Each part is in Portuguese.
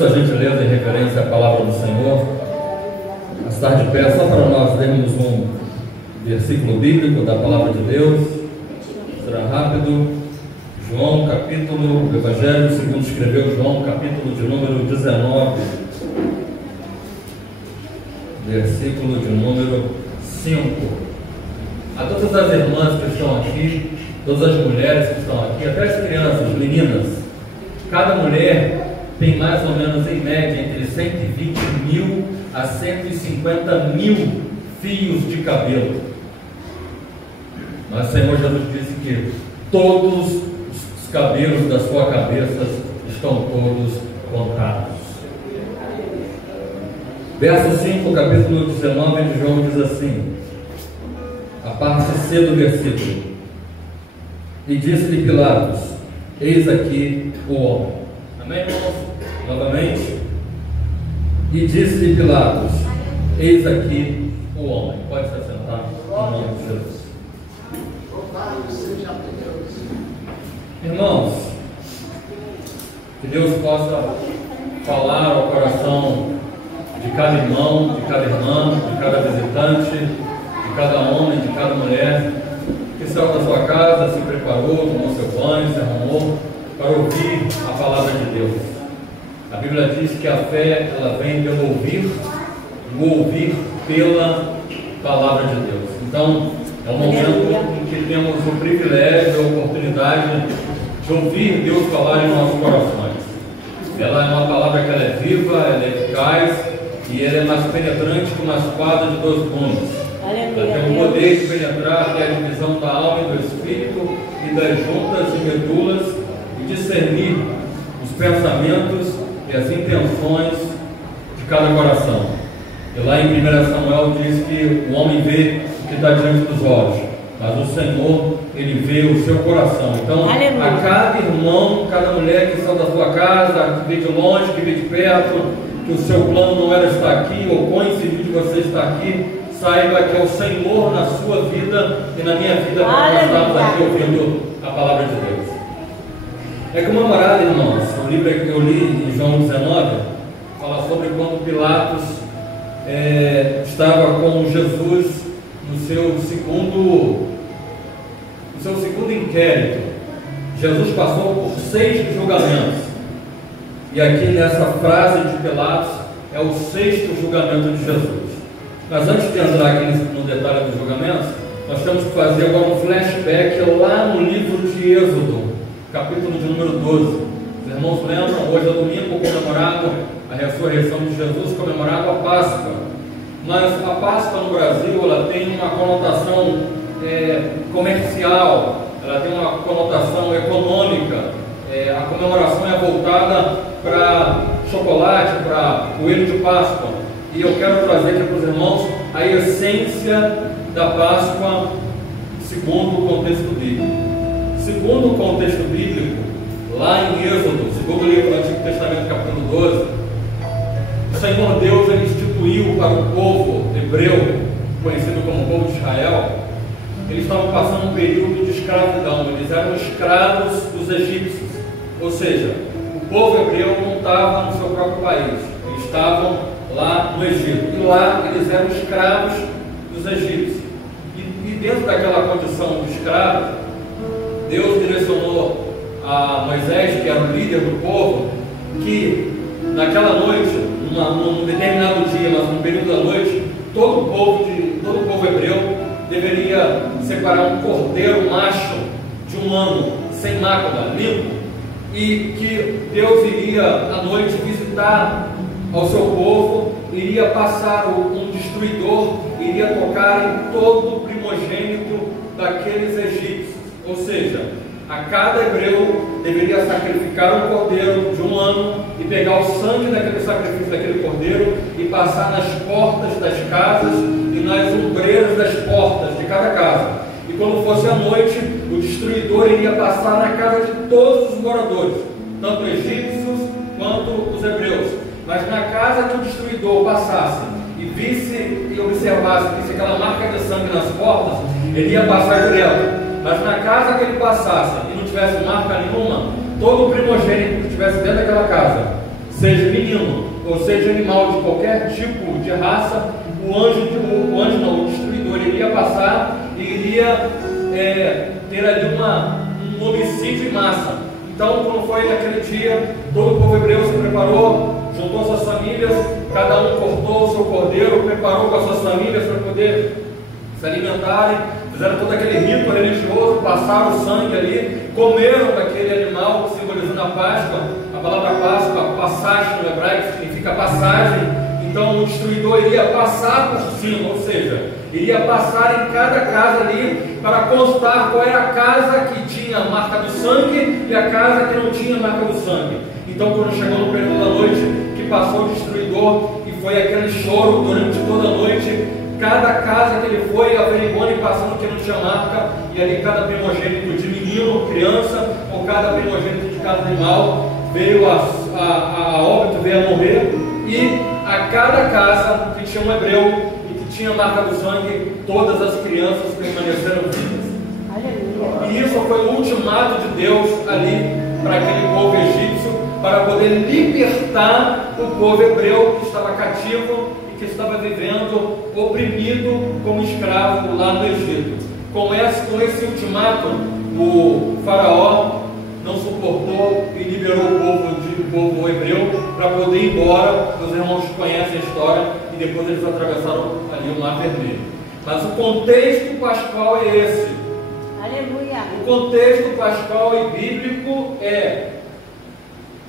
sua gentileza em referência à palavra do Senhor. A estar de pé, só para nós lermos um versículo bíblico da palavra de Deus. Será rápido. João, capítulo, o Evangelho segundo escreveu João, capítulo de número 19, versículo de número 5. A todas as irmãs que estão aqui, todas as mulheres que estão aqui, até as crianças, meninas, cada mulher tem mais ou menos, em média, entre 120 mil a 150 mil fios de cabelo. Mas o Senhor Jesus disse que todos os cabelos da sua cabeça estão todos contados. Verso 5, capítulo 19 de João diz assim, a parte C do versículo: e disse-lhe Pilatos: eis aqui o homem. Amém, irmãos? Novamente. E disse-lhe Pilatos: eis aqui o homem. Pode se assentar em nome de Jesus. Irmãos, que Deus possa falar ao coração de cada irmão, de cada irmã, de cada visitante, de cada homem, de cada mulher que saiu da sua casa, se preparou, tomou seu banho, se arrumou para ouvir a palavra de Deus. A Bíblia diz que a fé, ela vem pelo ouvir, e o ouvir pela palavra de Deus. Então, é um momento em que temos o privilégio, a oportunidade de ouvir Deus falar em nossos corações. Ela é uma palavra que ela é viva, ela é eficaz e ela é mais penetrante que uma espada de 2 gumes. Ela tem o poder de penetrar até a divisão da alma e do espírito e das juntas e medulas e discernir os pensamentos e as intenções de cada coração. E lá em 1 Samuel diz que o homem vê o que está diante dos olhos, mas o Senhor, Ele vê o seu coração. Então, a cada irmão, cada mulher que saiu da sua casa, que vê de longe, que vê de perto, que o seu plano não era estar aqui, ou coincidir de você estar aqui, saiba que é o Senhor na sua vida e na minha vida, para nós estarmos aqui ouvindo a palavra de Deus. É comemorado, irmãos, o livro que eu li em João 19, fala sobre quando Pilatos estava com Jesus no seu segundo inquérito. Jesus passou por 6 julgamentos. E aqui nessa frase de Pilatos é o 6º julgamento de Jesus. Mas antes de entrar aqui no detalhe dos julgamentos, nós temos que fazer agora um flashback lá no livro de Êxodo, capítulo de número 12. Os irmãos lembram, hoje é domingo, comemorado a ressurreição de Jesus, comemorado a Páscoa. Mas a Páscoa no Brasil, ela tem uma conotação comercial, ela tem uma conotação econômica. A comemoração é voltada para chocolate, para coelho de Páscoa. E eu quero trazer aqui para os irmãos a essência da Páscoa segundo o contexto bíblico. Segundo o contexto bíblico, lá em Êxodo, segundo o livro do Antigo Testamento, capítulo 12, o Senhor Deus, Ele instituiu para o povo hebreu, conhecido como povo de Israel, eles estavam passando um período de escravidão, eles eram escravos dos egípcios. Ou seja, o povo hebreu não estava no seu próprio país, eles estavam lá no Egito, e lá eles eram escravos dos egípcios. E dentro daquela condição de escravo, Deus direcionou a Moisés, que era o líder do povo, que naquela noite, num determinado dia, mas no período da noite, todo o povo hebreu deveria separar um cordeiro macho de 1 ano, sem mácula, limpo, e que Deus iria à noite visitar ao seu povo, iria passar um destruidor, iria tocar em todo o primogênito daqueles egípcios. Ou seja, a cada hebreu deveria sacrificar um cordeiro de 1 ano e pegar o sangue daquele sacrifício daquele cordeiro e passar nas portas das casas e nas ombreiras das portas de cada casa. E quando fosse a noite, o destruidor iria passar na casa de todos os moradores, tanto egípcios quanto os hebreus. Mas na casa que o destruidor passasse e visse e observasse, visse aquela marca de sangue nas portas, ele ia passar direto. Mas na casa que ele passasse e não tivesse marca nenhuma, todo o primogênito que estivesse dentro daquela casa seja menino, ou seja animal de qualquer tipo de raça, o destruidor, ele iria passar e iria ter ali um homicídio em massa. Então, quando foi naquele dia, todo o povo hebreu se preparou, juntou suas famílias, cada um cortou o seu cordeiro, preparou com as suas famílias para poder se alimentarem, fizeram todo aquele rito religioso, passaram o sangue ali, comeram daquele animal simbolizando a Páscoa. A palavra Páscoa, passagem no hebraico, significa passagem. Então o destruidor iria passar por cima, ou seja, iria passar em cada casa ali para constar qual era a casa que tinha a marca do sangue e a casa que não tinha a marca do sangue. Então, quando chegou no período da noite, que passou o destruidor e foi aquele choro durante toda a noite, cada casa que ele foi averiguando e passando que não tinha marca, e ali cada primogênito de menino, criança, ou cada primogênito de cada animal veio a óbito, veio a morrer, e a cada casa que tinha um hebreu e que tinha a marca do sangue, todas as crianças permaneceram vivas. E isso foi o ultimato de Deus ali para aquele povo egípcio, para poder libertar o povo hebreu que estava cativo e que estava vivendo oprimido como escravo lá no Egito. Com esse ultimato, o faraó não suportou e liberou o povo hebreu para poder ir embora. Os irmãos conhecem a história, e depois eles atravessaram ali o Mar Vermelho. Mas o contexto pascual é esse. Aleluia. O contexto pascual e bíblico é: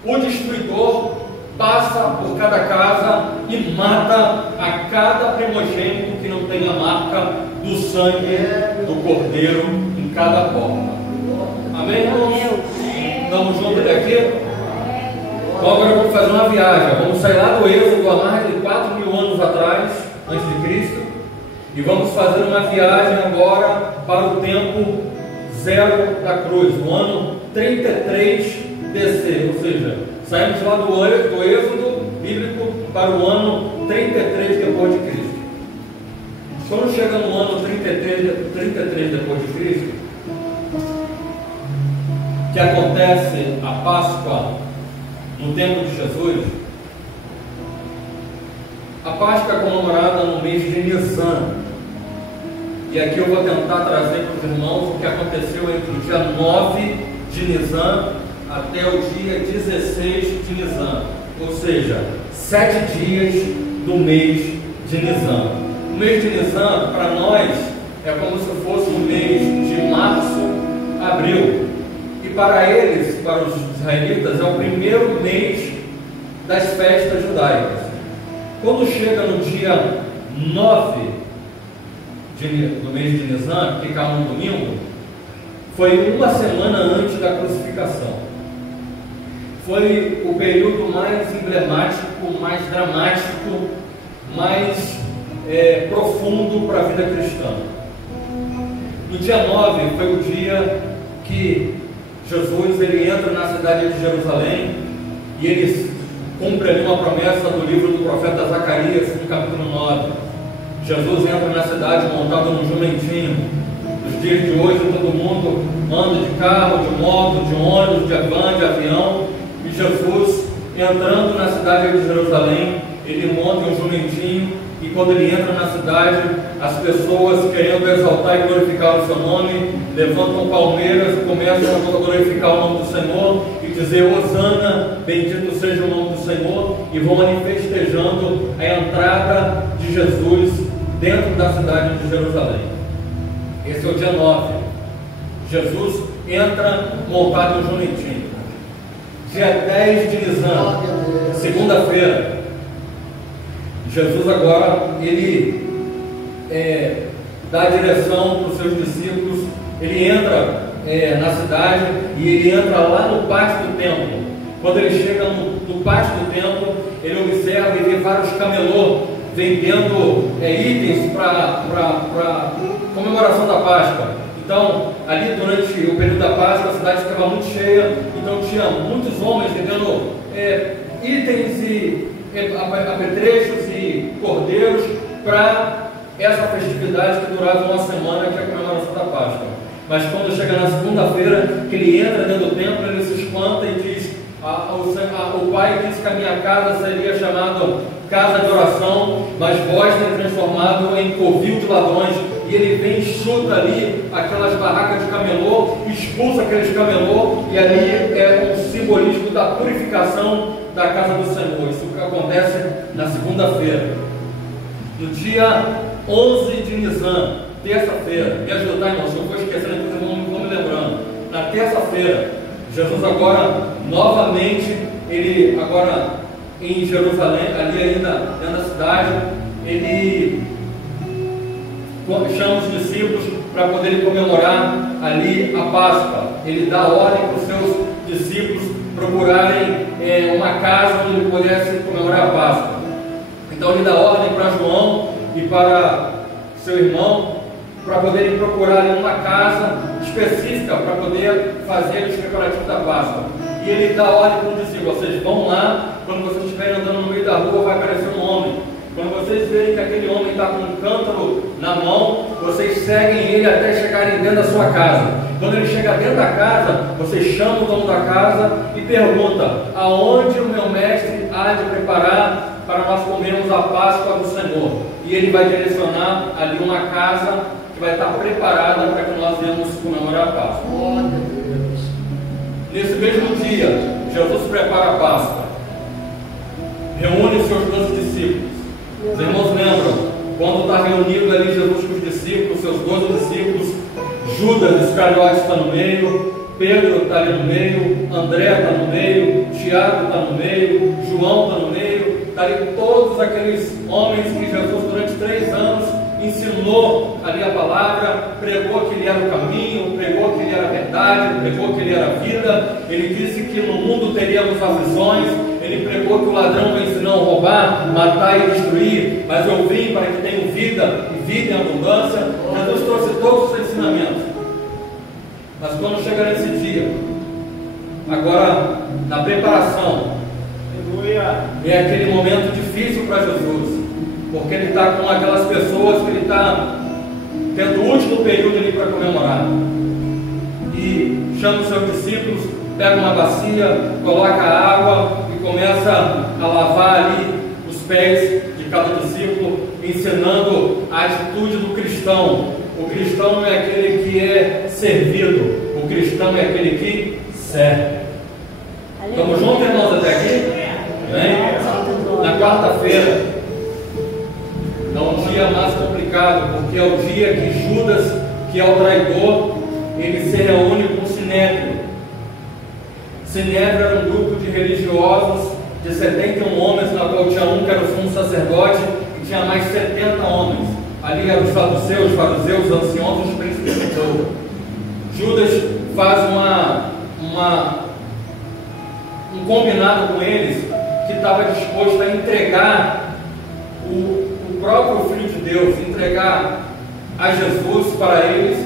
o destruidor passa por cada casa e mata a cada primogênito que não tem a marca do sangue do cordeiro em cada porta. Amém, irmãos? Estamos juntos daqui? Então agora vamos fazer uma viagem. Vamos sair lá do Êxodo há mais de 4.000 anos atrás, antes de Cristo, e vamos fazer uma viagem agora para o tempo zero da cruz, no ano 33 DC, ou seja, saímos lá do Êxodo bíblico para o ano 33 depois de Cristo. Quando chega no ano 33 depois de Cristo, que acontece a Páscoa no tempo de Jesus. A Páscoa é comemorada no mês de Nisan, e aqui eu vou tentar trazer para os irmãos o que aconteceu entre o dia 9 de Nisan até o dia 16 de Nisan, ou seja, 7 dias do mês de Nisan. O mês de Nisan, para nós, é como se fosse o mês de março, abril. E para eles, para os israelitas, é o primeiro mês das festas judaicas. Quando chega no dia 9 do mês de Nisan, que cai no domingo, foi uma semana antes da crucificação. Foi o período mais emblemático, mais dramático, mais profundo para a vida cristã. No dia 9 foi o dia que Jesus ele entra na cidade de Jerusalém e ele cumpre ali uma promessa do livro do profeta Zacarias, no capítulo 9. Jesus entra na cidade montado num jumentinho. Nos dias de hoje todo mundo anda de carro, de moto, de ônibus, de van, de avião. E Jesus, entrando na cidade de Jerusalém, ele monta um jumentinho, e quando ele entra na cidade, as pessoas, querendo exaltar e glorificar o seu nome, levantam palmeiras e começam a glorificar o nome do Senhor e dizer: Hosana, bendito seja o nome do Senhor, e vão ali festejando a entrada de Jesus dentro da cidade de Jerusalém. Esse é o dia 9. Jesus entra montado em um jumentinho. Dia 10 de Nisan, segunda-feira, Jesus agora, ele dá a direção para os seus discípulos. Ele entra na cidade e ele entra lá no pátio do templo. Quando ele chega no pátio do templo, ele observa e vê vários camelô vendendo itens para comemoração da Páscoa. Então, ali durante o período da Páscoa, a cidade ficava muito cheia, então tinha muitos homens vendendo itens e apetrechos e cordeiros para essa festividade que durava uma semana, que é a comemoração da Páscoa. Mas quando chega na segunda-feira, que ele entra dentro do templo, ele se espanta e diz: O pai disse que a minha casa seria chamada casa de oração, mas vós tem transformado em covil de ladrões. E ele vem e chuta ali aquelas barracas de camelô, expulsa aqueles camelô, e ali é um simbolismo da purificação da casa do Senhor. Isso que acontece na segunda-feira. No dia 11 de Nisan, terça-feira, me ajuda, irmão, se eu for esquecendo, depois eu vou me lembrando. Na terça-feira, Jesus agora, novamente, ele agora em Jerusalém, ali ainda dentro da cidade, ele chama os discípulos para poderem comemorar ali a Páscoa. Ele dá ordem para os seus discípulos procurarem uma casa onde ele pudesse comemorar a Páscoa. Então ele dá ordem para João e para seu irmão para poderem procurar ali uma casa específica para poder fazer os preparativos da Páscoa. E ele dá ordem para os discípulos: vocês vão lá, quando vocês estiverem andando no meio da rua vai aparecer um homem. Quando vocês verem que aquele homem está com um cântaro na mão, vocês seguem ele até chegarem dentro da sua casa. Quando ele chega dentro da casa, vocês chamam o dono da casa e perguntam: aonde o meu mestre há de preparar para nós comermos a Páscoa do Senhor? E ele vai direcionar ali uma casa que vai estar preparada para que nós venhamos comemorar a Páscoa. Nesse mesmo dia, Jesus prepara a Páscoa, reúne seus 12 discípulos. Os irmãos lembram, quando está reunido ali Jesus com os discípulos, seus 12 discípulos, Judas Iscariote está no meio, Pedro está ali no meio, André está no meio, Tiago está no meio, João está no meio, está ali todos aqueles homens que Jesus durante 3 anos ensinou ali a palavra, pregou que ele era o caminho, pregou que ele era a verdade, pregou que ele era a vida. Ele disse que no mundo teríamos aflições. Ele pregou que o ladrão vem senão roubar, matar e destruir, mas eu vim para que tenham vida e vida em abundância. Jesus trouxe todos os ensinamentos. Mas quando chega nesse dia, agora na preparação, é aquele momento difícil para Jesus, porque ele está com aquelas pessoas que ele está tendo o último período ali para comemorar, e chama os seus discípulos, pega uma bacia, coloca água e começa a lavar ali os pés de cada discípulo, ensinando a atitude do cristão. O cristão não é aquele que é servido, o cristão é aquele que serve. Estamos juntos, irmãos, até aqui? Amém? Na quarta-feira é um dia mais complicado, porque é o dia que Judas, que é o traidor, ele se reúne com o Sinédrio. Sinédrio era um grupo de religiosos de 71 homens, na qual tinha um que era o sumo sacerdote e tinha mais 70 homens. Ali eram os saduceus, os fariseus, os anciãos e os príncipes do povo. Judas faz um combinado com eles, que estava disposto a entregar o próprio Filho de Deus, entregar a Jesus para eles,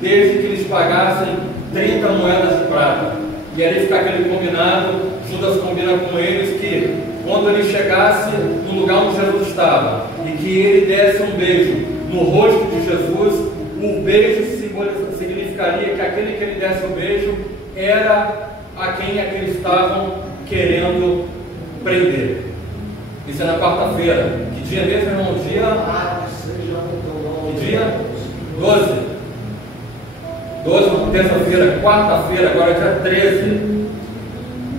desde que eles pagassem 30 moedas de prata. E ali fica aquele combinado. Judas combina com eles que quando ele chegasse no lugar onde Jesus estava e que ele desse um beijo no rosto de Jesus, o beijo significaria que aquele que ele desse o beijo era a quem eles estavam querendo prender. Isso é na quarta-feira. Que dia mesmo, irmão? Que dia? 12. 12, terça-feira, quarta-feira, agora é dia 13.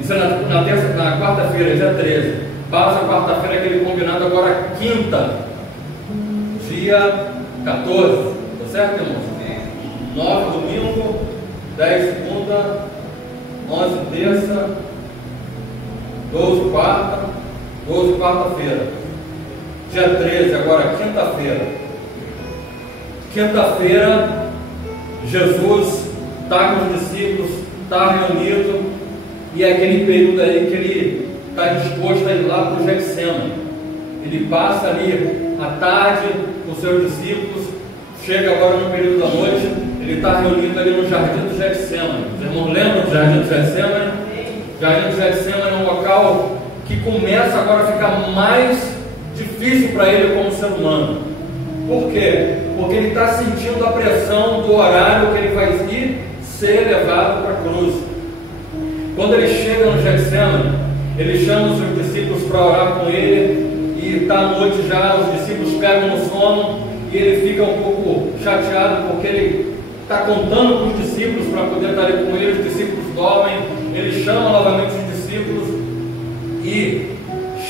Isso é na quarta-feira, dia 13. Passa a quarta-feira, aquele combinado, agora quinta, dia 14. Tá certo, irmãos? 9 domingo, 10 segunda, 11 terça, 12 quarta, 12 quarta-feira. Dia 13, agora quinta-feira. Quinta-feira, Jesus está com os discípulos, está reunido, e é aquele período aí que ele está disposto a ir lá para o Getsêmani. Ele passa ali à tarde com seus discípulos, chega agora no período da noite, ele está reunido ali no Jardim do Getsêmani. Os irmãos lembram do Jardim do Getsêmani? O Jardim do Getsêmani é um local que começa agora a ficar mais difícil para ele como ser humano. Por quê? Porque ele está sentindo a pressão do horário que ele vai ir ser levado para a cruz. Quando ele chega no Getsemane, ele chama os seus discípulos para orar com ele, e está à noite já, os discípulos pegam no sono, e ele fica um pouco chateado, porque ele está contando com os discípulos para poder estar ali com ele, os discípulos dormem, ele chama novamente os discípulos, e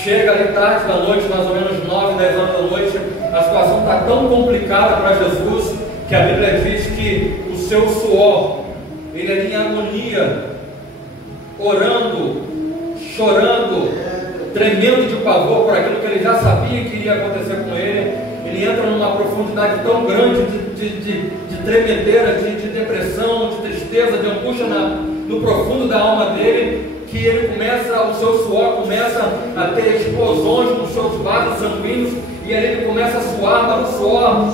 chega ali tarde da noite, mais ou menos 9, 10 horas da noite, a situação está tão complicada para Jesus, que a Bíblia diz que o seu suor, ele ali em agonia, orando, chorando, tremendo de pavor por aquilo que ele já sabia que iria acontecer com ele, ele entra numa profundidade tão grande de tremedeira, de depressão, de tristeza, de angústia no profundo da alma dele, que ele começa, o seu suor começa a ter explosões nos seus vasos sanguíneos, e ali ele começa a suar, mas o suor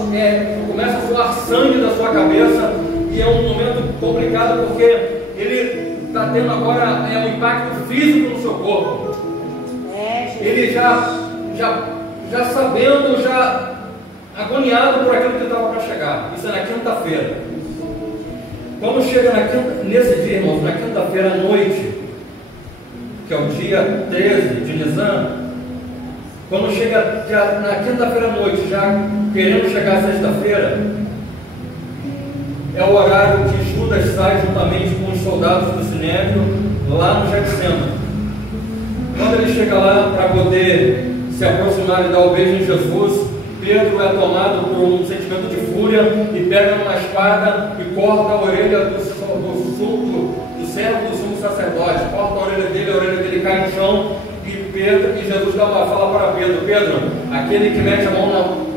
começa a suar sangue da sua cabeça, e é um momento complicado porque ele está tendo agora um impacto físico no seu corpo. Ele já sabendo, já agoniado por aquilo que estava para chegar. Isso é na quinta-feira. Quando chega nesse dia, irmãos, na quinta-feira à noite, que é o dia 13 de Nisan, quando chega na quinta-feira à noite, já querendo chegar à sexta-feira, é o horário que Judas sai juntamente com os soldados do Sinédrio lá no Getsemane. Quando ele chega lá para poder se aproximar e dar o beijo em Jesus, Pedro é tomado por um sentimento de fúria e pega uma espada e corta a orelha do servo do sumo sacerdote, corta a orelha dele cai no chão, e Jesus fala para Pedro: Pedro, aquele que mete a mão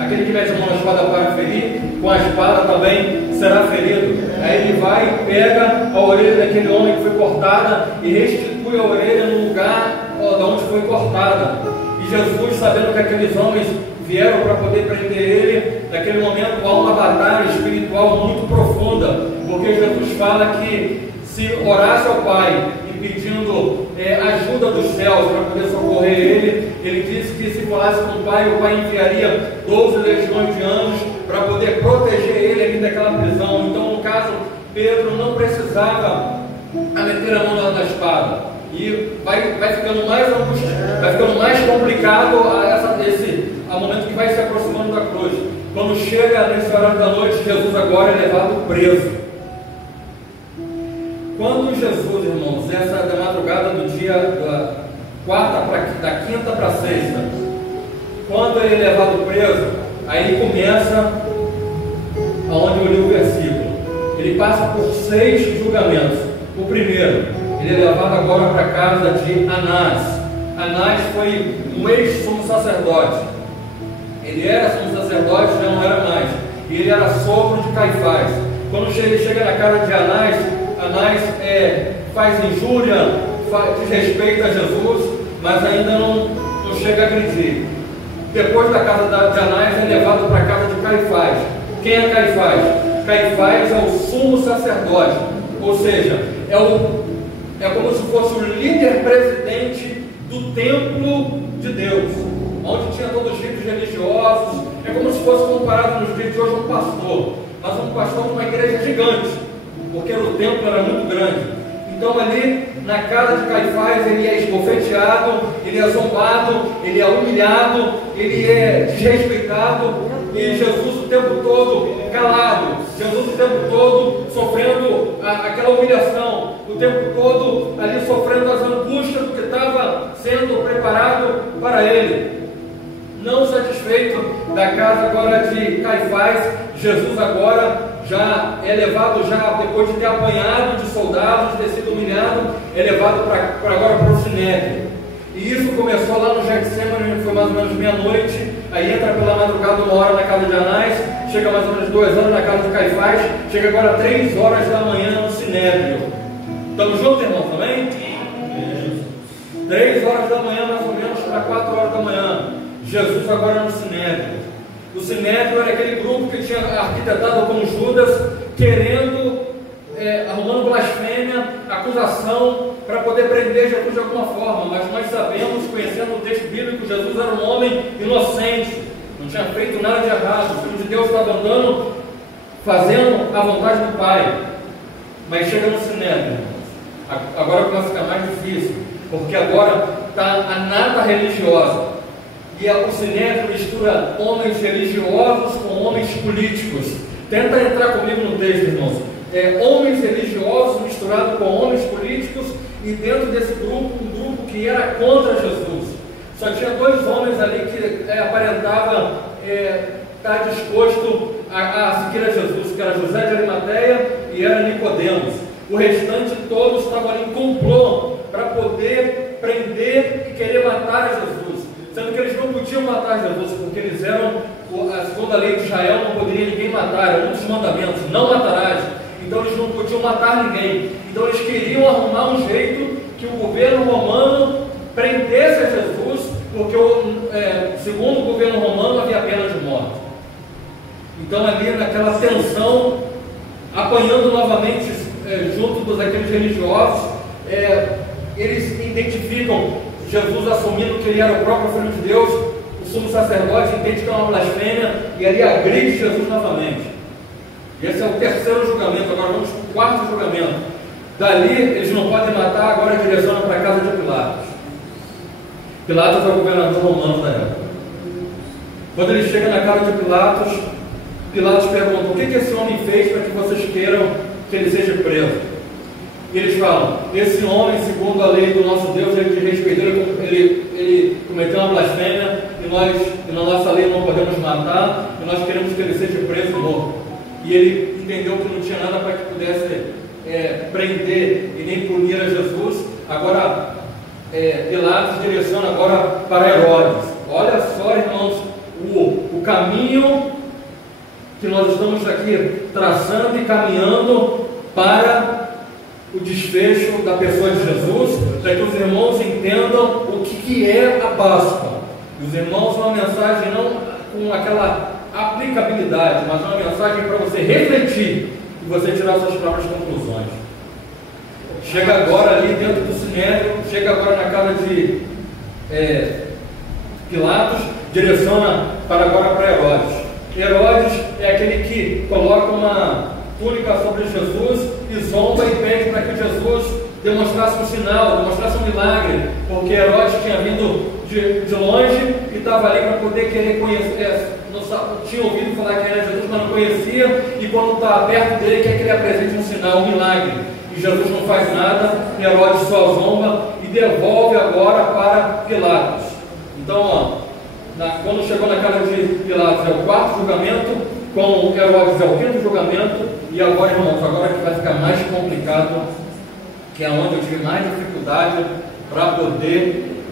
aquele que mete a mão na espada para ferir, com a espada também será ferido. Aí ele vai, pega a orelha daquele homem que foi cortada e restitui a orelha no lugar de onde foi cortada. E Jesus, sabendo que aqueles homens vieram para poder prender ele, naquele momento há uma batalha espiritual muito profunda, porque Jesus fala que se orasse ao Pai e pedindo ajuda dos céus para poder socorrer ele disse que se falasse com o Pai enviaria 12 legiões de anjos para poder proteger ele ali daquela prisão. Então, no caso, Pedro não precisava meter a mão na espada, e vai ficando mais angústia, vai ficando mais complicado a momento que vai se aproximando da cruz. Quando chega nesse horário da noite, Jesus agora é levado preso. Quando Jesus, irmãos, da madrugada do dia da quinta para sexta, quando ele é levado preso, aí começa aonde eu li o versículo. Ele passa por 6 julgamentos. O primeiro, ele é levado agora para a casa de Anás. Anás foi um ex-sumo sacerdote. Ele era sumo sacerdote, já não era mais. E ele era sogro de Caifás. Quando ele chega na casa de Anás, Anás faz injúria, desrespeita a Jesus, mas ainda não chega a agredir. Depois da casa de Anás, é levado para a casa de Caifás. Quem é Caifás? Caifás é o sumo sacerdote, ou seja, é como se fosse o líder presidente do templo de Deus, onde tinha todos os ritos religiosos. É como se fosse comparado nos dias de hoje um pastor, mas um pastor de uma igreja gigante, porque o templo era muito grande. Então ali na casa de Caifás ele é esbofeteado, ele é zombado, ele é humilhado, ele é desrespeitado, e Jesus o tempo todo calado, Jesus o tempo todo sofrendo aquela humilhação, o tempo todo ali sofrendo as angústias do que estava sendo preparado para ele. Não satisfeito da casa agora de Caifás, Jesus agora já é levado, depois de ter apanhado de soldados, de ter sido humilhado, é levado agora para o Sinédrio. E isso começou lá no Getsemane, foi mais ou menos meia-noite, aí entra pela madrugada 1 hora na casa de Anás, chega mais ou menos 2 horas na casa de Caifás, chega agora 3 horas da manhã no Sinédrio. Estamos juntos, irmãos, também? 3 horas da manhã, mais ou menos, para 4 horas da manhã. Jesus agora no Sinédrio. O Sinédrio era aquele grupo que tinha arquitetado com Judas, arrumando blasfêmia, acusação, para poder prender Jesus de alguma forma. Mas nós sabemos, conhecendo o texto bíblico, Jesus era um homem inocente, não tinha feito nada de errado. O Filho de Deus estava andando, fazendo a vontade do Pai. Mas chega no Sinédrio, Agora começa a ficar mais difícil, porque agora está a nata religiosa. E o Sinédrio mistura homens religiosos com homens políticos. Tenta entrar comigo no texto, irmãos. Homens religiosos misturados com homens políticos, e dentro desse grupo, um grupo que era contra Jesus. Só tinha dois homens ali que aparentavam estar disposto a seguir a Jesus, que era José de Arimateia e era Nicodemos. O restante todos estavam ali em complô para poder prender e querer matar a Jesus, sendo que eles não podiam matar Jesus, porque eles eram, segundo a lei de Israel, não poderia ninguém matar, era um dos mandamentos, não matarás. Então eles não podiam matar ninguém. Então eles queriam arrumar um jeito que o governo romano prendesse a Jesus, porque segundo o governo romano havia pena de morte. Então ali naquela tensão, apanhando novamente junto daqueles religiosos, eles identificam Jesus assumindo que ele era o próprio Filho de Deus. O sumo sacerdote entende que é uma blasfêmia e ali agride Jesus novamente. Esse é o terceiro julgamento. Agora vamos para o quarto julgamento. Dali eles não podem matar, agora direcionam para a casa de Pilatos. Pilatos é o governador romano da época. Quando ele chega na casa de Pilatos, Pilatos pergunta: o que esse homem fez para que vocês queiram que ele seja preso? E eles falam: esse homem, segundo a lei do nosso Deus, ele desrespeitou, ele cometeu uma blasfêmia, e na nossa lei não podemos matar, e nós queremos que ele seja preso e morto. E ele entendeu que não tinha nada para que pudesse prender e nem punir a Jesus. Agora Pilatos direciona agora para Herodes. Olha só, irmãos, o caminho que nós estamos aqui traçando e caminhando para o desfecho da pessoa de Jesus, para que os irmãos entendam o que é a Páscoa. Os irmãos, uma mensagem não com aquela aplicabilidade, mas uma mensagem para você refletir e você tirar suas próprias conclusões. Chega agora ali dentro do Sinédrio, chega agora na casa de Pilatos, direciona agora para Herodes. Herodes é aquele que coloca uma túnica sobre Jesus e zomba e pede para que Jesus demonstrasse um sinal, demonstrasse um milagre, porque Herodes tinha vindo de longe e estava ali para poder querer conhecer, tinha ouvido falar que era Jesus, mas não conhecia, e quando está perto dele quer que ele apresente um sinal, um milagre, e Jesus não faz nada. Herodes só zomba e devolve agora para Pilatos. Então, quando chegou na casa de Pilatos é o quarto julgamento, com Herodes é o quinto julgamento, e agora, irmãos, agora que vai ficar mais complicado, que é onde eu tive mais dificuldade para poder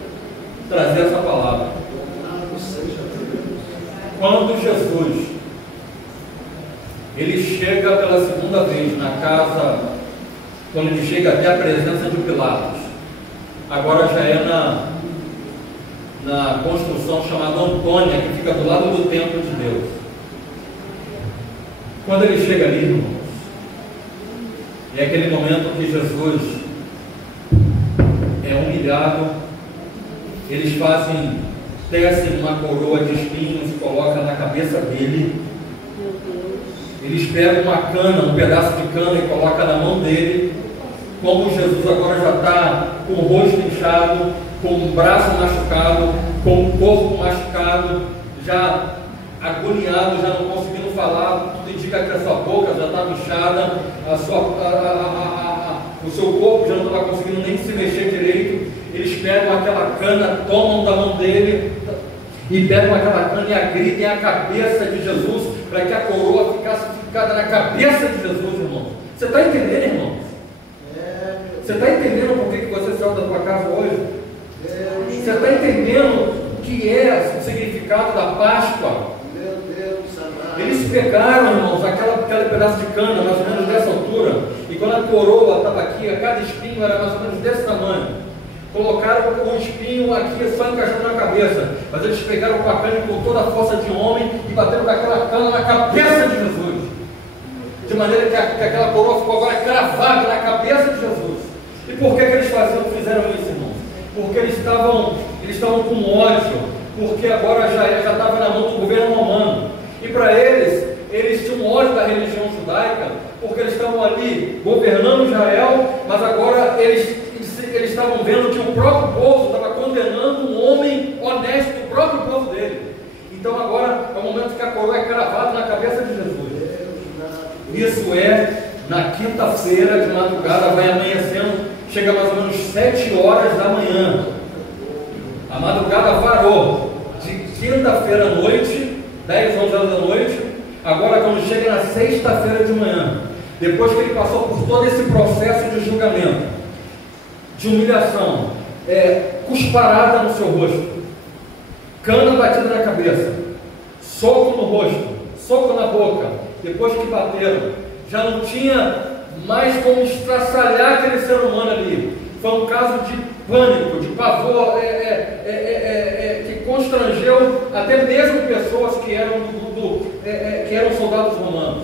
trazer essa palavra. Quando Jesus ele chega pela segunda vez na casa, quando ele chega até a presença de Pilatos, agora já é na construção chamada Antônia, que fica do lado do templo de Deus. Quando ele chega ali, irmãos, é aquele momento que Jesus é humilhado. Eles tecem uma coroa de espinhos e colocam na cabeça dele. Eles pegam uma cana, um pedaço de cana e colocam na mão dele. Como Jesus agora já está com o rosto inchado, com o braço machucado, com o corpo machucado, já agoniado, já não conseguindo falar, tudo indica que a sua boca já estava inchada, o seu corpo já não estava conseguindo nem se mexer direito. Eles pegam aquela cana, tomam da mão dele e pegam aquela cana e agridem a cabeça de Jesus, para que a coroa ficasse ficada na cabeça de Jesus, irmãos. Você está entendendo, irmãos? Você está entendendo por que você saiu da tua casa hoje? Você está entendendo o que é o significado da Páscoa? Eles pegaram, irmãos, aquele pedaço de cana, mais ou menos dessa altura, e quando a coroa estava aqui, cada espinho era mais ou menos desse tamanho. Colocaram o espinho aqui só encaixando na cabeça, mas eles pegaram com a cana com toda a força de homem e bateram com aquela cana na cabeça de Jesus, de maneira que aquela coroa ficou agora cravada na cabeça de Jesus. E por que eles fizeram isso, irmãos? Porque eles estavam com ódio, porque agora já estava na mão do governo romano, e para eles tinham ódio da religião judaica, porque eles estavam ali governando Israel, mas agora eles estavam vendo que o próprio povo estava condenando um homem honesto, o próprio povo dele. Então agora é o momento que a coroa é cravada na cabeça de Jesus. Isso é na quinta-feira de madrugada, vai amanhecendo, chega mais ou menos 7 horas da manhã. A madrugada varou de quinta-feira à noite, 10, 11 horas da noite. Agora quando chega na sexta-feira de manhã, depois que ele passou por todo esse processo de julgamento, de humilhação, cusparada no seu rosto, cana batida na cabeça, soco no rosto, soco na boca, depois que bateram, já não tinha mais como estraçalhar aquele ser humano ali. Foi um caso de pânico, de pavor, que constrangeu até mesmo pessoas que eram soldados romanos.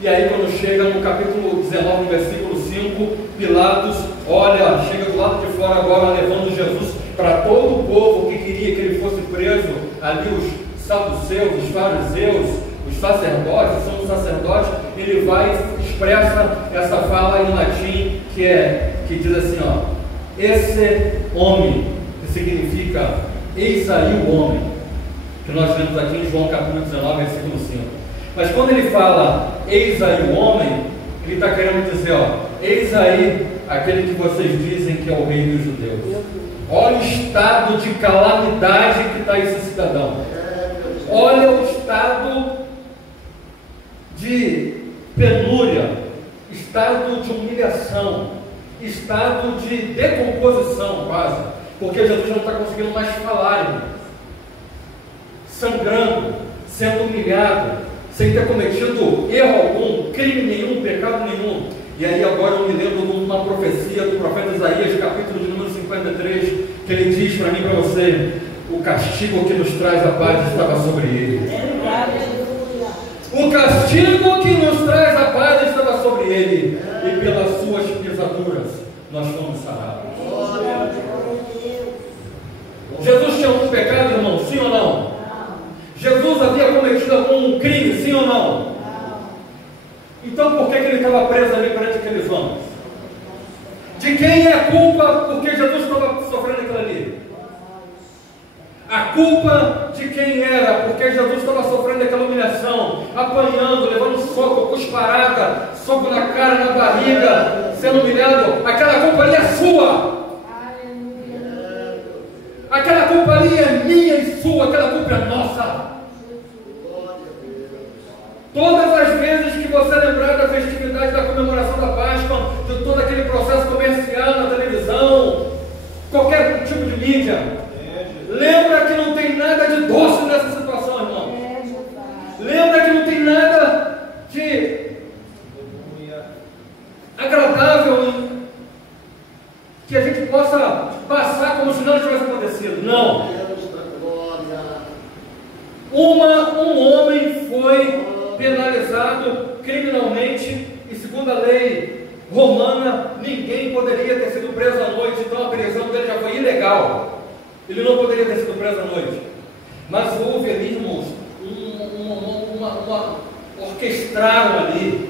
E aí quando chega no capítulo 19, no versículo 5, Pilatos olha, chega do lado de fora agora, levando Jesus para todo o povo que queria que ele fosse preso, ali os saduceus, os fariseus, os sacerdotes, são os sacerdotes. Ele vai e expressa essa fala em latim, que diz assim, esse homem, que significa eis aí o homem, que nós vemos aqui em João capítulo 19, versículo 5. Mas quando ele fala eis aí o homem, ele está querendo dizer, eis aí aquele que vocês dizem que é o rei dos judeus. Olha o estado de calamidade que está esse cidadão. Olha o estado de penúria, estado de humilhação, estado de decomposição quase, porque Jesus não está conseguindo mais falar, irmão. Sangrando, sendo humilhado, sem ter cometido erro algum, crime nenhum, pecado nenhum. E aí agora eu me lembro de uma profecia do profeta Isaías, capítulo de número 53, que ele diz para mim e para você: o castigo que nos traz a paz estava sobre ele. O castigo que nos traz a paz estava sobre ele, e pelas suas pisaduras nós fomos sarados. Jesus tinha algum pecado, irmão? Sim ou não? Jesus havia cometido algum crime? Sim ou não? Então por que ele estava preso ali perante aqueles homens? De quem é a culpa porque Jesus estava sofrendo aquilo ali? A culpa de quem era? Porque Jesus estava sofrendo aquela humilhação, apanhando, levando soco, cusparada, soco na cara, na barriga, sendo humilhado. Aquela culpa ali é sua. Aquela culpa ali é minha e sua, aquela culpa é nossa. Todas as vezes que você lembrar da festividade da comemoração da Páscoa, de todo aquele processo comercial na televisão, qualquer tipo de mídia, lembra que não tem nada de doce nessa situação, irmão. Lembra que não tem nada de agradável que a gente possa passar como se não tivesse acontecido. Não. Um homem foi penalizado criminalmente, e segundo a lei romana, ninguém poderia ter sido preso à noite, então a prisão dele já foi ilegal. Ele não poderia ter sido preso à noite. Mas houve ali, irmãos, orquestraram ali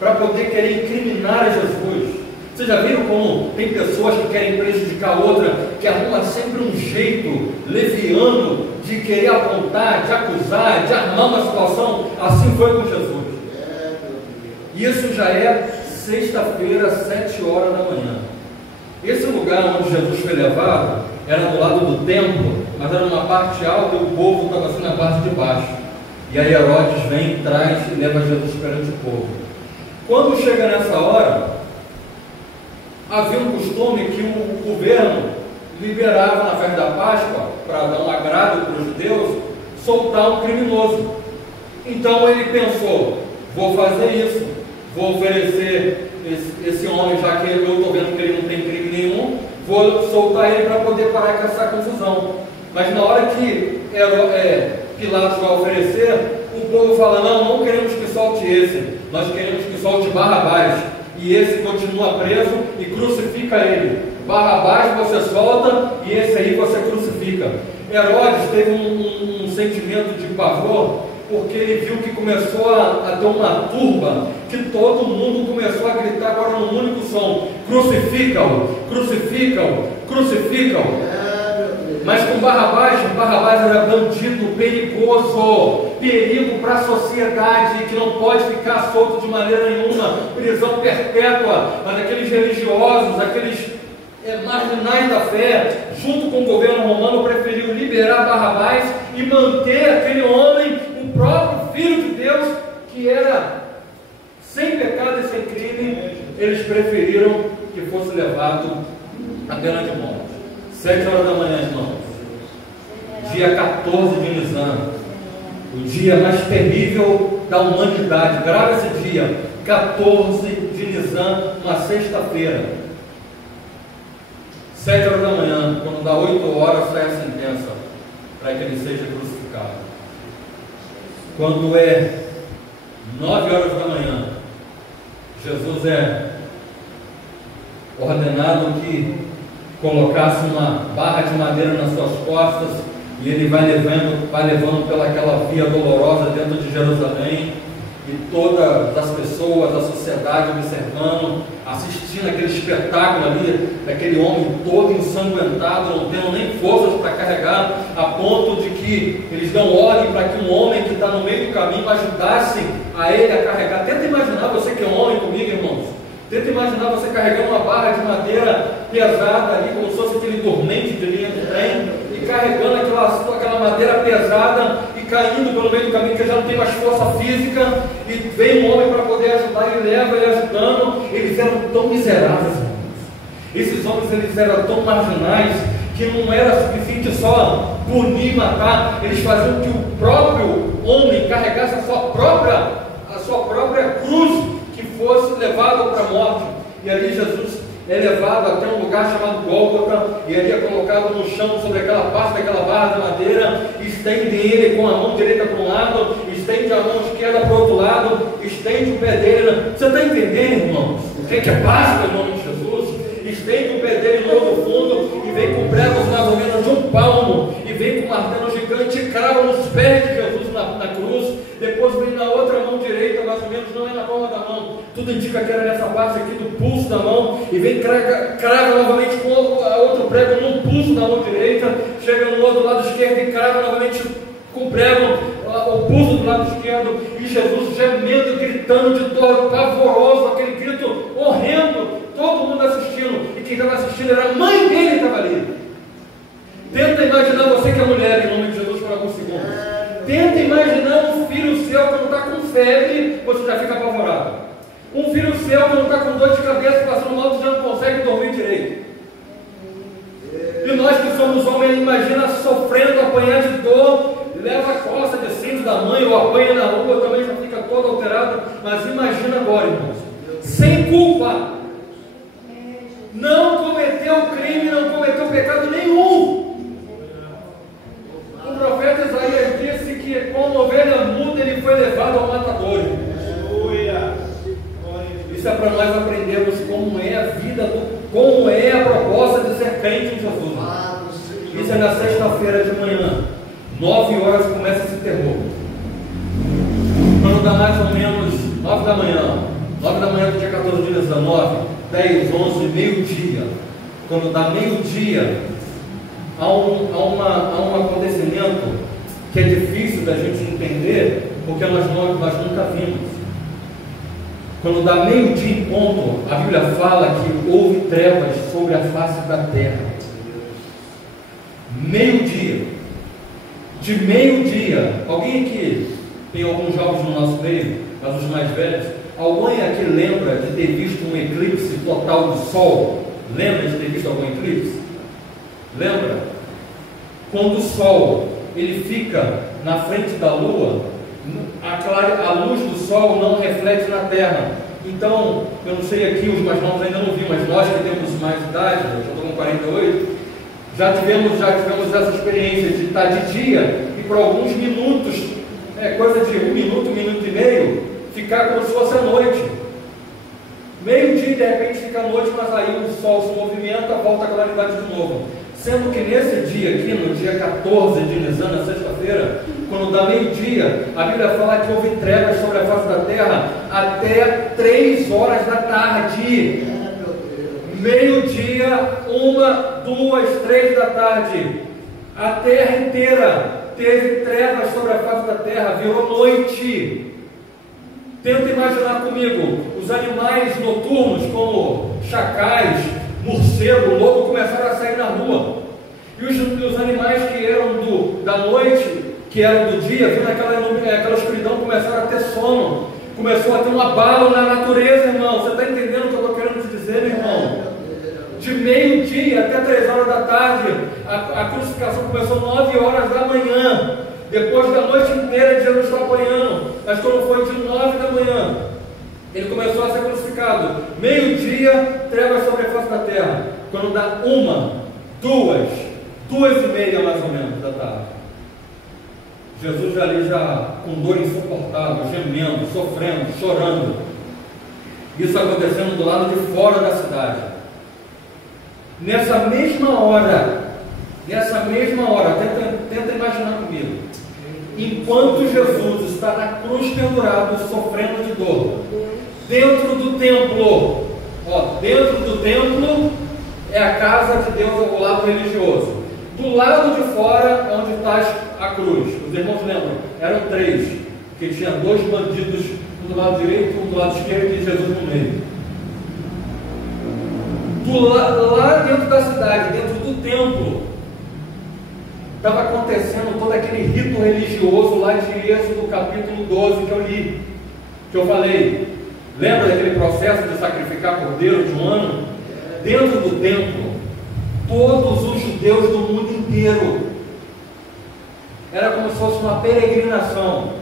para poder querer incriminar Jesus. Vocês já viram como tem pessoas que querem prejudicar outra, que arruma sempre um jeito leviano de querer apontar, de acusar, de armar uma situação? Assim foi com Jesus. Isso já é sexta-feira, 7 horas da manhã. Esse lugar onde Jesus foi levado era do lado do templo, mas era numa parte alta e o povo estava assim na parte de baixo. E aí Herodes vem, traz e leva Jesus perante o povo. Quando chega nessa hora, havia um costume que o governo liberava na festa da Páscoa, para dar um agrado para os judeus, soltar um criminoso. Então ele pensou: vou fazer isso, vou oferecer esse homem, já que eu estou vendo que ele não tem crime nenhum, vou soltar ele para poder parar com essa confusão. Mas na hora que Pilatos vai oferecer, o povo fala: não queremos que solte esse, nós queremos que solte Barrabás. E esse continua preso e crucifica ele. Barrabás você solta e esse aí você crucifica. Herodes teve um sentimento de pavor porque ele viu que começou a ter uma turba, que todo mundo começou a gritar agora num único som: crucifica-o, crucifica-o, crucifica-o. Mas com Barrabás era bandido, perigoso, perigo para a sociedade, que não pode ficar solto de maneira nenhuma, prisão perpétua. Mas aqueles religiosos, aqueles marginais da fé, junto com o governo romano, preferiram liberar Barrabás e manter aquele homem, o próprio Filho de Deus, que era sem pecado e sem crime. Eles preferiram que fosse levado à pena de morte. 7 horas da manhã, irmãos, dia 14 de Nisan, o dia mais terrível da humanidade. Grava esse dia, 14 de Nisan, uma sexta-feira, 7 horas da manhã. Quando dá 8 horas, sai a sentença para que ele seja crucificado. Quando é 9 horas da manhã, Jesus é ordenado que colocasse uma barra de madeira nas suas costas, e ele vai levando pelaquela via dolorosa dentro de Jerusalém, e todas as pessoas, a sociedade observando, assistindo aquele espetáculo ali, daquele homem todo ensanguentado, não tendo nem forças para carregar, a ponto de que eles dão ordem para que um homem que está no meio do caminho ajudasse a ele a carregar. Tenta imaginar, você que é homem comigo, irmãos, tenta imaginar você carregando uma barra de madeira pesada ali, como se fosse aquele dormente de linha de trem, e carregando aquela madeira pesada e caindo pelo meio do caminho, que já não tem mais força física, e vem um homem para poder ajudar, e leva ele ajudando. Eles eram tão miseráveis, irmãos. Esses homens, eles eram tão marginais, que não era suficiente só punir e matar. Eles faziam que o próprio homem carregasse a sua própria cruz, que fosse levado para a morte. E ali Jesus é levado até um lugar chamado Gólgota, e ali é colocado no chão, sobre aquela parte daquela barra de madeira, estende ele com a mão direita para um lado, estende a mão esquerda para o outro lado, estende o pé dele. Você está entendendo, irmãos, o que é Páscoa em nome de Jesus? Estende o pé dele no outro fundo, e vem com pregos mais ou menos de um palmo, e vem com um martelo gigante e crava nos pés de Jesus na cruz. Depois vem na outra mão direita, mais ou menos, não é na palma da mão, tudo indica que era nessa parte aqui do pulso da mão, e vem crava novamente com outro prego no pulso da mão direita, chega no outro lado esquerdo e crava novamente com prego o pulso do lado esquerdo, e Jesus gemendo, gritando de dor, pavoroso, aquele grito horrendo, todo mundo assistindo, e quem estava assistindo era a mãe dele que estava ali. Tenta imaginar, você que é mulher, em nome de Jesus, por alguns segundos. Tenta imaginar um filho seu que não está com febre, você já fica apavorado. Um filho seu que não está com dor de cabeça, passando mal, você já não consegue dormir direito. E nós que somos homens, imagina sofrendo, apanhar de dor, leva a costa de cinto da mãe, ou apanha na rua, também já fica todo alterado. Mas imagina agora, irmãos, sem culpa, não cometeu crime, não cometeu pecado nenhum. O profeta Isaías disse que como ovelha muda ele foi levado ao matador. Isso é para nós aprendermos como é a vida, como é a proposta de ser crente em Jesus. Isso é na sexta-feira de manhã, 9 horas, começa esse terror. Quando dá mais ou menos 9 da manhã do dia 14 de Nisan, 9, 10, 11, meio-dia. Quando dá meio-dia, há um acontecimento que é difícil da gente entender, porque nós nunca vimos. Quando dá meio-dia em ponto, a Bíblia fala que houve trevas sobre a face da terra. Meio-dia. De meio-dia. Alguém aqui, tem alguns jovens no nosso meio, mas os mais velhos, alguém aqui lembra de ter visto um eclipse total do Sol? Lembra de ter visto algum eclipse? Lembra? Quando o Sol ele fica na frente da Lua, a luz do Sol não reflete na Terra. Então, eu não sei aqui, os mais novos ainda não viram, mas nós que temos mais idade, eu já estou com 48, já tivemos essa experiência de estar de dia e por alguns minutos, coisa de 1 minuto, 1 minuto e meio, ficar como se fosse a noite. Meio-dia, de repente fica a noite, mas aí o Sol se movimenta, volta a claridade de novo. Sendo que nesse dia aqui, no dia 14 de Nisan, na sexta-feira, quando dá meio-dia, a Bíblia fala que houve trevas sobre a face da terra até 3 horas da tarde. Meio-dia, 1, 2, 3 da tarde. A terra inteira teve trevas sobre a face da terra, virou noite. Tenta imaginar comigo, os animais noturnos, como chacais, morcego, lobo, começaram a sair na rua. E os animais que eram da noite, que eram do dia, vindo aquela escuridão, começaram a ter sono. Começou a ter um abalo na natureza, irmão. Você está entendendo o que eu estou querendo te dizer, meu irmão? De meio-dia até 3 horas da tarde, a crucificação começou 9 horas da manhã. Depois da noite inteira de Jesus apanhando, mas quando foi de 9 da manhã, ele começou a ser crucificado. Meio-dia, trevas sobre a face da terra. Quando dá 1, 2, 2:30 mais ou menos da tarde, Jesus ali já com dor insuportável, gemendo, sofrendo, chorando. Isso acontecendo do lado de fora da cidade. Nessa mesma hora, tenta imaginar comigo. Enquanto Jesus está na cruz pendurado, sofrendo de dor, dentro do templo, dentro do templo é a casa de Deus, o lado religioso. Do lado de fora, onde está a cruz, os irmãos lembram, eram 3, que tinha 2 bandidos, um do lado direito, um do lado esquerdo e Jesus no meio. Lá dentro da cidade, dentro do templo, estava acontecendo todo aquele rito religioso lá de Êxodo capítulo 12 que eu li, que eu falei. Lembra daquele processo de sacrificar cordeiro de um ano? Dentro do templo, todos os judeus do mundo inteiro, era como se fosse uma peregrinação.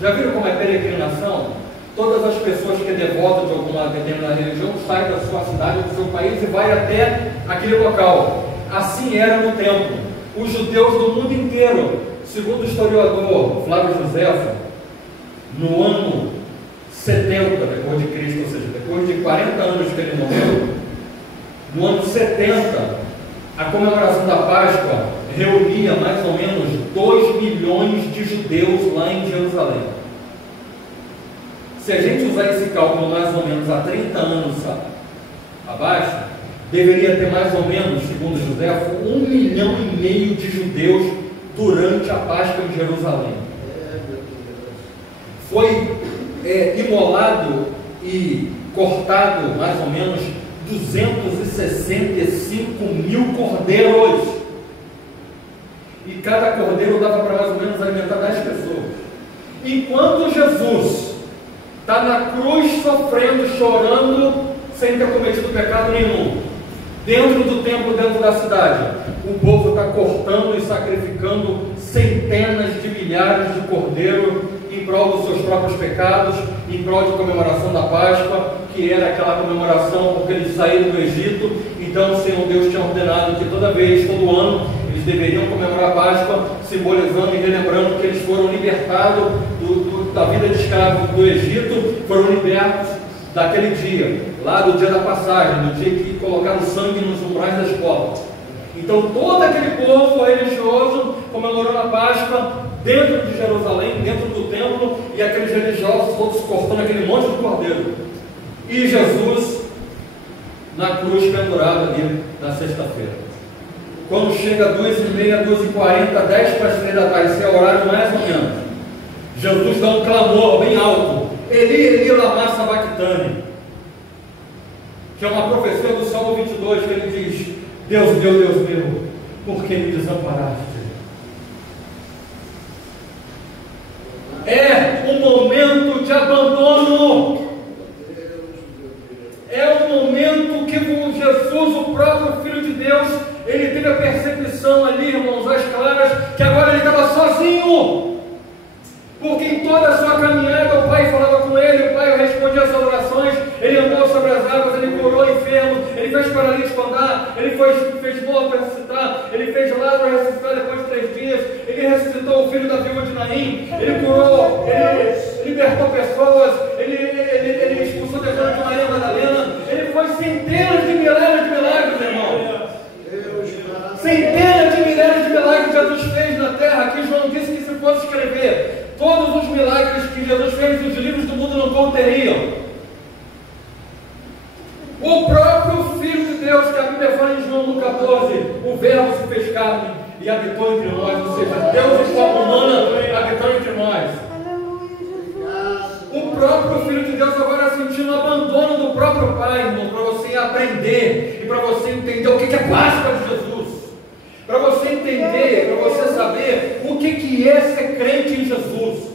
Já viram como é peregrinação? Todas as pessoas que é devota de alguma determinada religião saem da sua cidade, do seu país e vai até aquele local. Assim era no templo. Os judeus do mundo inteiro, segundo o historiador Flávio Joséfo, no ano 70 depois de Cristo, ou seja, depois de 40 anos que ele morreu, no ano 70, a comemoração da Páscoa reunia mais ou menos 2 milhões de judeus lá em Jerusalém. Se a gente usar esse cálculo mais ou menos há 30 anos abaixo, deveria ter mais ou menos, segundo José, 1,5 milhão de judeus durante a Páscoa em Jerusalém. Foi imolado e cortado mais ou menos 265 mil cordeiros. E cada cordeiro dava para mais ou menos alimentar 10 pessoas. Enquanto Jesus está na cruz sofrendo, chorando, sem ter cometido pecado nenhum, dentro do templo, dentro da cidade, o povo está cortando e sacrificando centenas de milhares de cordeiros em prol dos seus próprios pecados, em prol de comemoração da Páscoa, que era aquela comemoração porque eles saíram do Egito. Então o Senhor Deus tinha ordenado que toda vez, todo ano, eles deveriam comemorar a Páscoa, simbolizando e relembrando que eles foram libertados da vida de escravo do Egito, foram libertos daquele dia, lá do dia da passagem, no dia que colocaram sangue nos umbrais das portas. Então todo aquele povo religioso comemorando a Páscoa dentro de Jerusalém, dentro do templo, e aqueles religiosos todos cortando aquele monte de cordeiro. E Jesus na cruz pendurado ali na sexta-feira. Quando chega 2h30, 2h40, 10 para as 3 da tarde, esse é o horário mais ou menos, Jesus dá um clamor bem alto: Eli, Eli, lama sabachthani, que é uma profecia do Salmo 22, que ele diz: Deus meu, Deus meu, por que me desamparaste? É um momento de abandono. É um momento que Jesus, o próprio Filho de Deus, ele teve a percepção ali, irmãos, às claras, que agora ele estava sozinho. Porque em toda a sua caminhada o Pai falava com ele, o Pai respondia às orações, ele andou sobre as águas, ele curou enfermo, ele fez paralítico andar, ele fez morto ressuscitar, ele fez Lázaro ressuscitar depois de 3 dias, ele ressuscitou o filho da viúva de Naim, ele curou, ele libertou pessoas, ele expulsou demônios de Maria Madalena, ele fez centenas de milagres, irmão. Centenas de milhares de milagres Jesus fez na terra, que João disse que se fosse escrever todos os milagres que Jesus fez, os livros do mundo não conteriam. O próprio Filho de Deus, que a Bíblia fala em João 1,14, o Verbo se fez carne e habitou entre nós, ou seja, Deus em forma humana habitou entre nós. O próprio Filho de Deus agora sentindo o abandono do próprio Pai, irmão, para você aprender e para você entender o que é Páscoa de Jesus, para você entender, para você saber o que é ser crente em Jesus.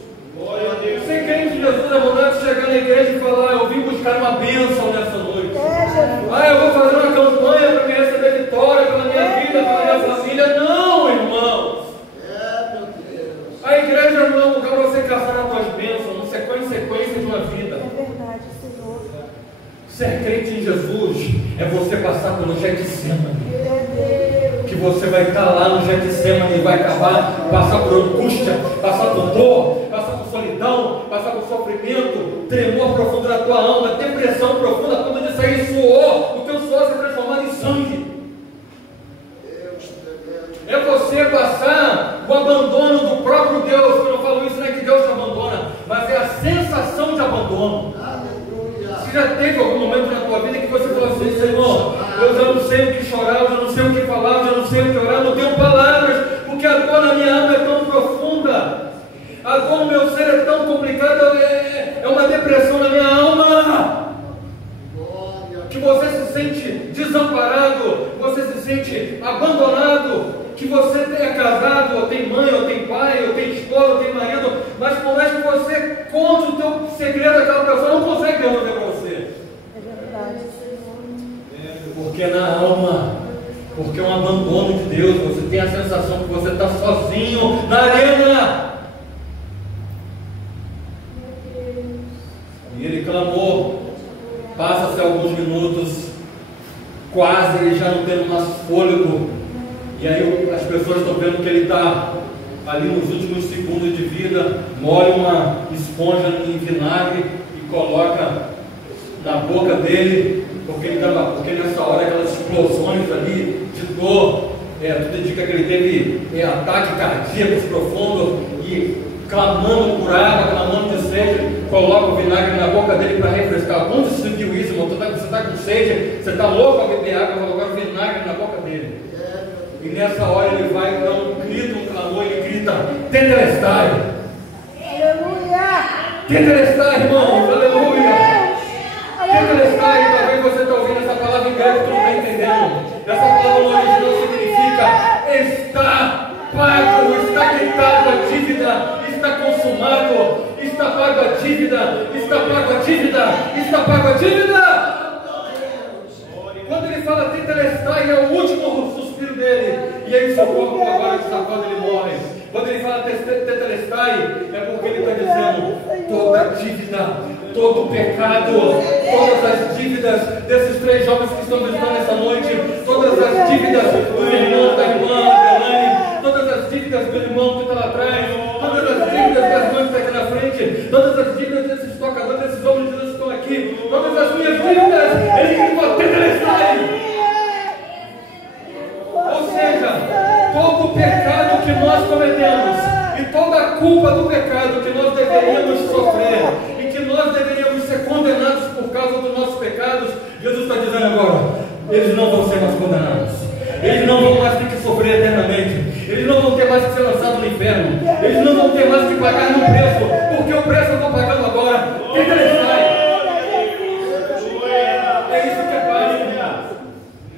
Ser crente em Jesus é vontade de chegar na igreja e falar: eu vim buscar uma bênção nessa noite. Eu vou fazer uma campanha para me receber vitória pela minha vida, pela minha família. Não, irmãos. A igreja não é um lugar para você caçar as tuas bênçãos, no sequência de uma vida. É verdade, Senhor. Ser crente em Jesus é você passar pelo Getsemane. Que você vai estar lá no Getsemane e vai acabar, passar por angústia, passar por dor, passar por solidão, passar por sofrimento, tremor profundo na tua alma, depressão profunda, a ponto de sair suor, o teu suor ser transformado em sangue. É você passar o abandono do próprio Deus. Quando eu falo isso, não é que Deus te abandona, mas é a sensação de abandono. Se já teve algum momento na tua vida que você falou assim: Senhor, eu já não sei o que chorar, eu já não sei o que falar, eu já não sei o que orar, não tenho palavras, porque a dor na minha alma é tão profunda, a dor no meu ser é tão complicada, é uma depressão na minha alma, que você se sente desamparado, você se sente abandonado, que você é casado, ou tem mãe, ou tem pai, ou tem esposa, ou tem marido, mas por mais que você conte o teu segredo àquela pessoa, não consegue resolver para você. É verdade, Senhor. Porque na alma, porque é um abandono de Deus, você tem a sensação que você está sozinho na arena. E ele clamou, passa-se alguns minutos, quase ele já não tendo mais fôlego, e aí as pessoas estão vendo que ele está ali nos últimos segundos de vida, molha uma esponja em vinagre e coloca na boca dele, porque nessa hora aquelas explosões ali de dor, tudo indica que ele teve ataque cardíaco profundo, e clamando por água, clamando de sede, coloca o vinagre na boca dele para refrescar. Quando você viu isso, irmão? Você está com sede, você está louco para beber água, colocar o vinagre na boca dele. E nessa hora ele vai dar um grito, um clamor, ele grita: Tetelestai! Aleluia! Tetelestai, irmãos! Aleluia! Tetelestai, talvez você está ouvindo essa palavra em grego e não está entendendo. Essa palavra no original significa: está pago, está quitado a dívida, está consumado, está pago a dívida, está pago a dívida, está pago a dívida. Quando ele fala Tetelestai, é o último suspiro dele, e aí seu corpo agora está quando ele morre. Quando ele fala Tetelestai, é porque ele está dizendo: toda a dívida, todo o pecado, todas as dívidas desses 3 jovens que estão visitando essa noite, todas as dívidas do irmão, da irmã, todas as dívidas do irmão que está lá atrás, todas as dívidas das mães que estão aqui na frente, todas as dívidas desses tocadores, desses homens de Deus que estão aqui, todas as minhas dívidas, ele gritou: Tetelestai! Ou seja, todo o pecado que nós cometemos e toda a culpa do pecado que nós deveríamos sofrer e que nós deveríamos ser condenados por causa dos nossos pecados, Jesus está dizendo agora: eles não vão ser mais condenados, eles não vão mais ter que sofrer eternamente, eles não vão ter mais que ser lançados no inferno, eles não vão ter mais que pagar no preço, porque o preço eu estou pagando agora. Tetelestai! É isso que é Páscoa.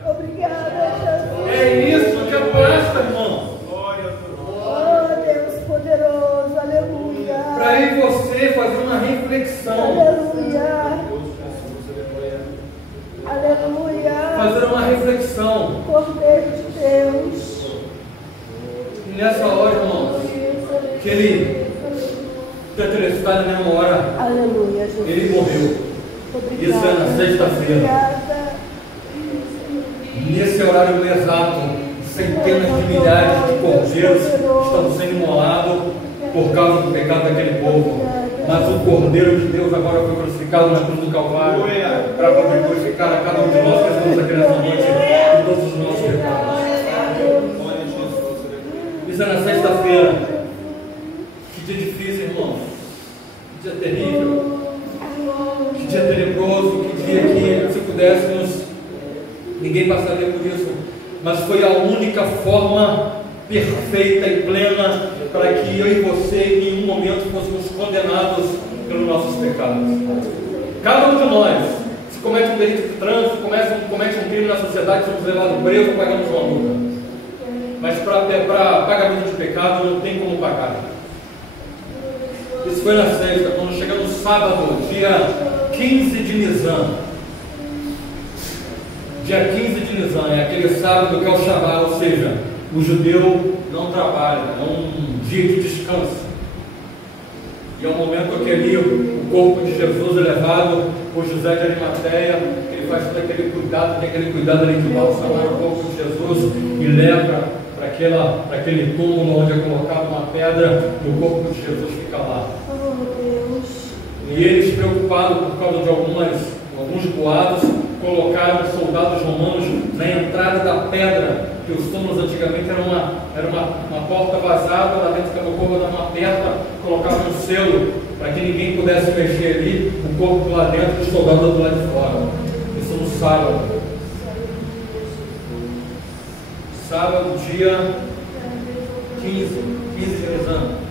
Obrigada, Jesus. É isso que é Páscoa, irmão. Oh, Deus poderoso, aleluia. Para aí você fazer uma reflexão. Aleluia. Aleluia. Fazer uma reflexão. Cordeiro de Deus. E nessa hora, irmãos, que ele Tetelestai, na mesma hora, aleluia, Jesus. ele morreu. Obrigada. Isso é na sexta-feira. Obrigada. Nesse horário exato, centenas de milhares de cordeiros estão sendo imolados por causa do pecado daquele povo. Mas o Cordeiro de Deus agora foi crucificado na cruz do Calvário para poder purificar a cada um de nós que estamos aqui nessa noite de todos os nossos pecados. foi a única forma perfeita e plena para que eu e você em nenhum momento fôssemos condenados pelos nossos pecados. Cada um de nós, se comete um delito de trânsito, comete um crime na sociedade, somos levados presos, pagamos uma multa. Mas para pagamento de pecado não tem como pagar. Isso foi na sexta, quando chega no sábado, dia 15 de Nisan. Dia 15 de Nisan é aquele sábado que é o Shabá, ou seja, o judeu não trabalha, é um dia de descanso. E é o momento que ali o corpo de Jesus é levado por José de Arimateia, ele faz todo aquele cuidado, tem aquele cuidado ali de balsamar o corpo de Jesus e leva para aquele túmulo onde é colocada uma pedra e o corpo de Jesus fica lá. E eles, preocupados por causa de alguns boatos, colocaram soldados romanos na entrada da pedra, que os túmulos antigamente era uma porta vazada, lá dentro do corpo dava uma aperta, colocavam um selo para que ninguém pudesse mexer ali, o corpo lá dentro e os soldados do lado de fora. Isso no sábado. Sábado, dia 15 de Nisan.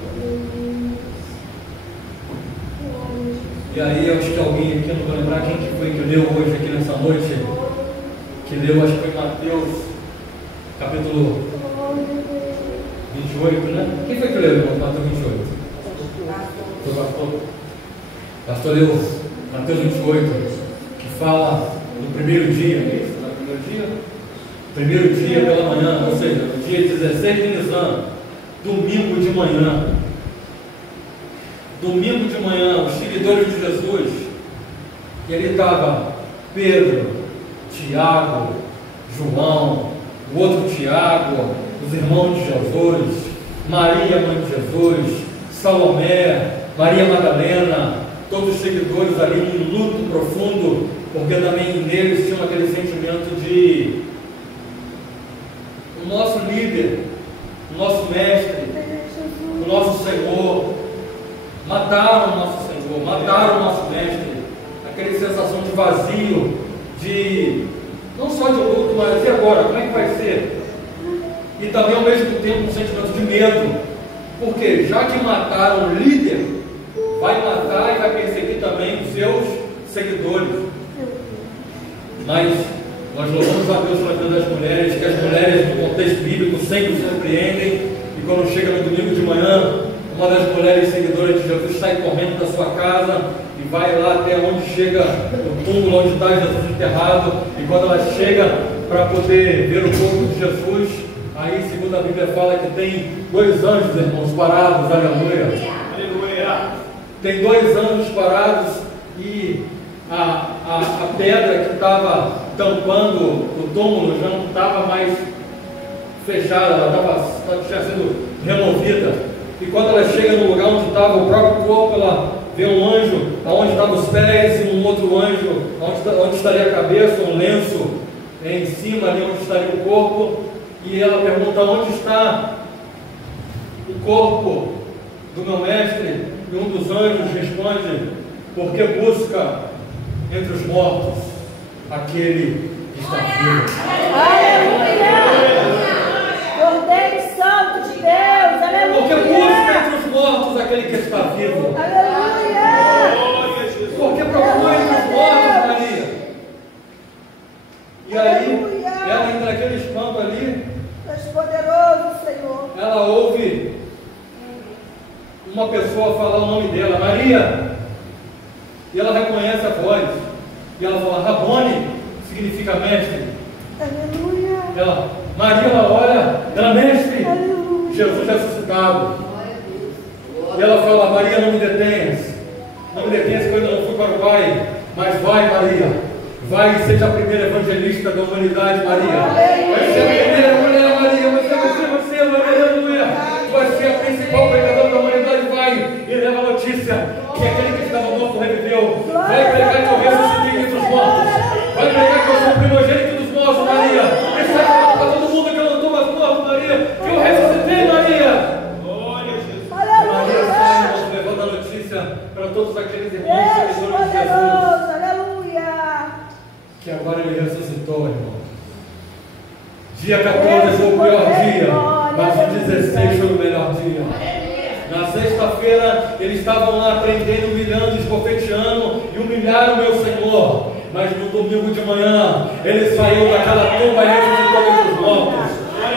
E aí, eu acho que alguém aqui, eu não vou lembrar quem que foi que leu hoje aqui nessa noite, que leu, acho que foi Mateus, capítulo 28, né? Quem foi que leu Mateus 28? Foi o pastor. O pastor leu Mateus 28, que fala no primeiro dia, é isso? No primeiro dia? Primeiro dia pela manhã, ou seja, no dia 16 de Nisan, domingo de manhã. Domingo de manhã, os seguidores de Jesus, e ali estava Pedro, Tiago, João, o outro Tiago, os irmãos de Jesus, Maria, mãe de Jesus, Salomé, Maria Madalena, todos os seguidores ali em luto profundo, porque também neles tinham aquele sentimento de o nosso líder, o nosso mestre, o nosso Senhor, mataram o nosso Senhor, mataram o nosso mestre, aquela sensação de vazio, de não só de luto, mas e agora? Como é que vai ser? E também ao mesmo tempo um sentimento de medo, porque já que mataram o líder, vai matar e vai perseguir também os seus seguidores. Mas nós louvamos a Deus pela vida das mulheres, que as mulheres no contexto bíblico sempre surpreendem, e quando chega no domingo de manhã, uma das mulheres seguidoras de Jesus sai correndo da sua casa e vai lá até onde chega o túmulo onde está Jesus enterrado, e quando ela chega para poder ver o corpo de Jesus, aí segundo a Bíblia fala que tem 2 anjos, irmãos, parados, aleluia. Aleluia. Tem 2 anjos parados e a pedra que estava tampando o túmulo já não estava mais fechada, ela tinha sido removida. E quando ela chega no lugar onde estava o próprio corpo, ela vê um anjo onde estavam os pés e um outro anjo onde estaria a cabeça, um lenço em cima ali onde estaria o corpo. E ela pergunta: onde está o corpo do meu mestre? E um dos anjos responde: porque busca entre os mortos aquele que está vivo. Aleluia! Cordeiro Santo de Deus, aleluia! Porque busca entre os mortos aquele que está vivo. Aleluia! Porque procura entre os mortos, Maria. E aí, ela ainda naquele espanto ali, És poderoso, Senhor. ela ouve uma pessoa falar o nome dela, Maria. E ela reconhece a voz. E ela fala: Rabone, significa mestre. Aleluia! Maria, ela olha, ela: mestre, Aleluia! Jesus ressuscitado. E ela fala: Maria, não me detenhas. Não me detenhas que eu ainda não fui para o Pai. Mas vai, Maria. Vai e seja a primeira evangelista da humanidade, Maria. Vai ser a primeira mulher, Maria. Você, aleluia. Vai ser a principal pregadora da humanidade. Vai e leva a notícia que aquele que estava morto reviveu. Vai pregar que eu ressuscitei entre os mortos. Vai pregar que eu sou o primogênito dos mortos, Maria. E sai falando para todo mundo que eu não estou mais morto, Maria. Que eu ressuscitei, Maria. Glória a Jesus. Maria sai levando a notícia para todos aqueles irmãos seguidores de Jesus. Aleluia! Que agora ele ressuscitou, irmão. Dia 14 foi o pior dia, mas o 16 foi o melhor dia. Na sexta-feira eles estavam lá aprendendo, humilhando, esbofeteando e humilharam o meu Senhor. Mas no domingo de manhã ele saiu daquela tumba e ressuscitou os mortos.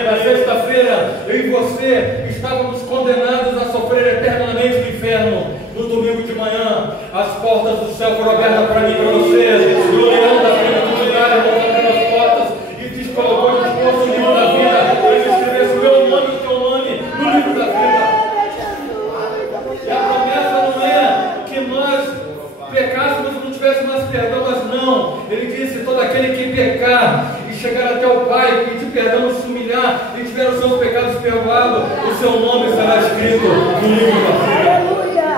Na sexta-feira eu e você estávamos condenados a sofrer eternamente no inferno. No domingo de manhã as portas do céu foram abertas para mim e para você. O leão da vida comunitária abriu as portas e te colocou disposto no livro da vida. Ele escrevesse o meu nome e o teu nome no livro da vida. E a promessa não é que nós pecássemos e não tivéssemos mais perdão, mas não. Ele disse: todo aquele que pecar e chegar até o Pai, pedir perdão, se humilhar e tiver os seus pecados perdoados, o seu nome será escrito no livro da vida. Aleluia.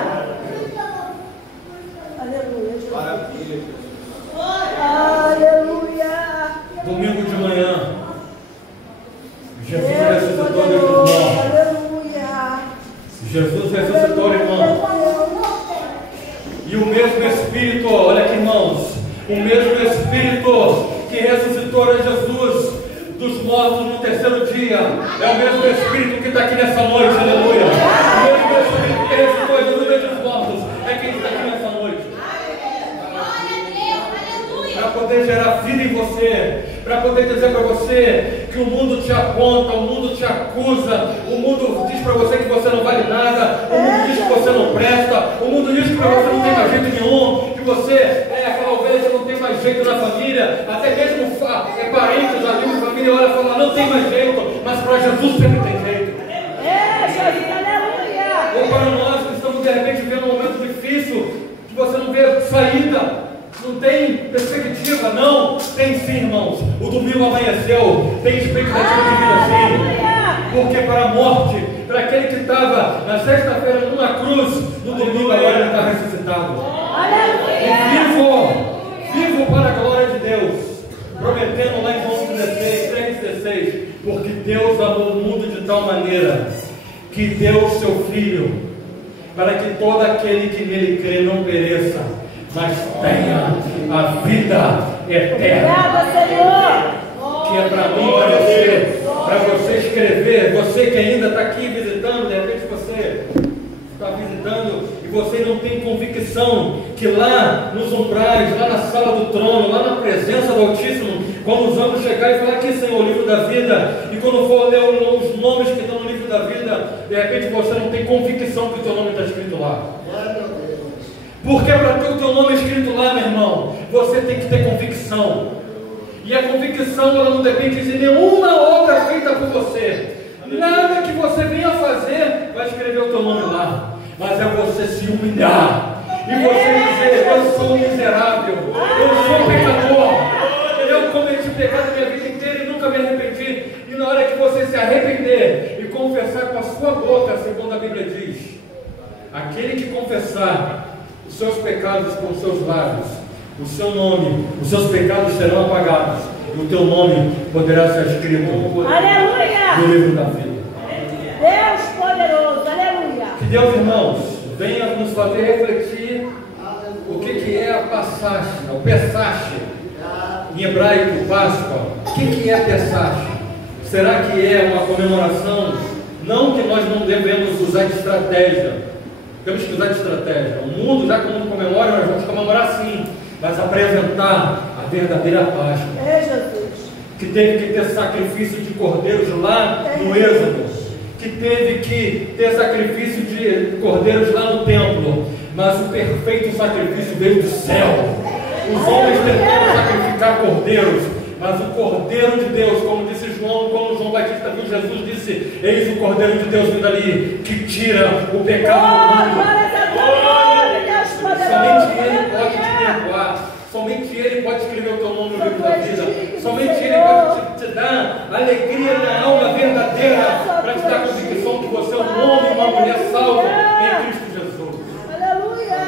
Aleluia. Aleluia. Domingo de manhã, Jesus ressuscitou dentre os mortos. Aleluia. Jesus ressuscitou, irmão. E o mesmo Espírito, olha aqui, irmãos, o mesmo Espírito que ressuscitou Jesus dos mortos no terceiro dia, é o mesmo Espírito que está aqui nessa noite, aleluia. O mesmo Espírito que ressuscitou Jesus dentre os mortos é quem está aqui nessa noite. Para poder gerar vida em você, para poder dizer para você que o mundo te aponta, o mundo te acusa, o mundo diz para você que você não vale nada, o mundo diz que você não presta, o mundo diz que para você não tem mais jeito nenhum, que você é aquela ovelha, não tem mais jeito na família, até mesmo parentes, amigos, família, olha e fala: não tem mais jeito, mas para Jesus sempre tem jeito. Jesus, aleluia. Ou para nós que estamos de repente vivendo um momento difícil, que você não vê saída, não tem perspectiva, não, tem sim, irmãos. O domingo amanheceu, tem expectativa de vida sim. Porque para a morte, para aquele que estava na sexta-feira numa cruz, no domingo agora ele está ressuscitado. E vivo para a glória de Deus. Prometendo lá em João 3,16, porque Deus amou o mundo de tal maneira que deu o seu Filho, para que todo aquele que nele crê não pereça, mas tenha a vida eterna. Obrigada, Senhor. Que é para mim, para você escrever, você que ainda está aqui visitando, de repente você está visitando e você não tem convicção que lá nos umbrais, lá na sala do trono, lá na presença do Altíssimo, quando vamos chegar e falar: aqui, Senhor, o livro da vida, e quando for ler os nomes que estão no livro da vida, de repente você não tem convicção que o teu nome está escrito lá. Porque para ter o teu nome escrito lá, meu irmão, você tem que ter convicção. E a convicção, ela não depende de nenhuma obra feita por você. Nada que você venha fazer vai escrever o teu nome lá. Mas é você se humilhar e você dizer: eu sou miserável, eu sou pecador, eu cometi pecado minha vida inteira e nunca me arrependi. E na hora que você se arrepender e confessar com a sua boca, segundo a Bíblia diz, aquele que confessar os seus pecados com os seus lábios, o seu nome, os seus pecados serão apagados, e o teu nome poderá ser escrito no livro da vida. Deus poderoso, aleluia. Que Deus, irmãos, venha nos fazer refletir o que é a Passach, o Pesach, em hebraico, Páscoa. O que é Pesach? Será que é uma comemoração? Não que nós não devemos usar de estratégia. Temos que usar de estratégia. O mundo, já que o mundo comemora, nós vamos comemorar sim, mas apresentar a verdadeira Páscoa. É Jesus. Que teve que ter sacrifício de cordeiros lá no Êxodo, que teve que ter sacrifício de cordeiros lá no templo, mas o perfeito sacrifício veio do céu. Os homens tentaram sacrificar cordeiros, mas o Cordeiro de Deus, como disse João, como João Batista viu Jesus, disse: eis o Cordeiro de Deus vindo ali, que tira o pecado do mundo. Somente Ele pode te perdoar, somente Ele pode escrever o teu nome no livro da vida, somente Ele pode te dar alegria na alma verdadeira, para te dar a convicção que você é um homem e uma mulher salvo em Cristo Jesus. Aleluia.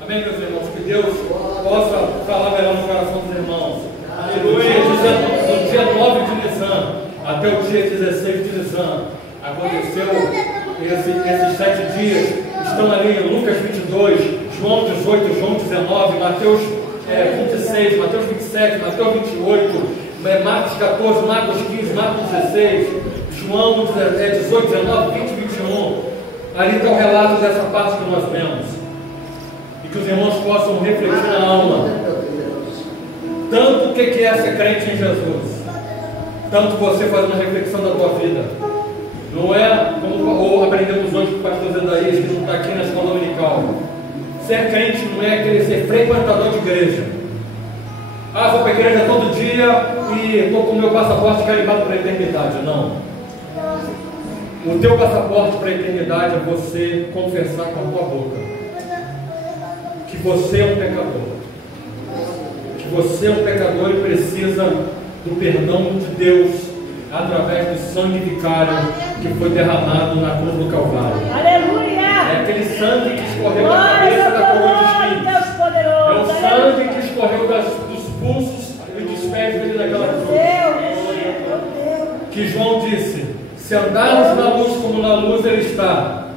Amém, meus irmãos? Que Deus possa falar melhor no coração dos irmãos. Aleluia. No dia 9 de Nisan até o dia 16 de Nisan aconteceu esses 7 dias. Estão ali em Lucas 22, João 18, João 19, Mateus 26, Mateus 27, Mateus 28, Marcos 14, Marcos 15, Marcos 16, João 18, 19, 20, 21. Ali está o relato dessa parte que nós vemos. E que os irmãos possam refletir na alma. Tanto o que é ser crente em Jesus, tanto você faz uma reflexão da tua vida. Não é como aprendemos hoje com o pastor Zedaías, que não está aqui na escola dominical. Ser crente não é querer ser frequentador de igreja. Ah, vou para a igreja todo dia e estou com o meu passaporte carimbado para a eternidade. Não. O teu passaporte para a eternidade é você confessar com a tua boca que você é um pecador. Que você é um pecador e precisa do perdão de Deus através do sangue vicário que foi derramado na cruz do Calvário. Aleluia! É aquele sangue que escorreu da cabeça da coroa de espinhos. É o sangue que escorreu dos pulsos e dos pés dele naquela cruz. Que João disse: se andarmos na luz como na luz ele está,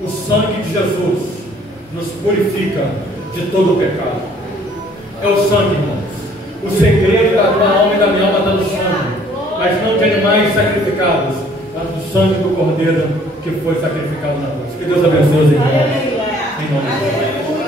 o sangue de Jesus nos purifica de todo o pecado. É o sangue, irmãos. O segredo da tua alma e da minha alma está no sangue, mas não de animais sacrificados, mas do sangue do Cordeiro que foi sacrificado na cruz. Que Deus abençoe os irmãos. Em nome de Jesus.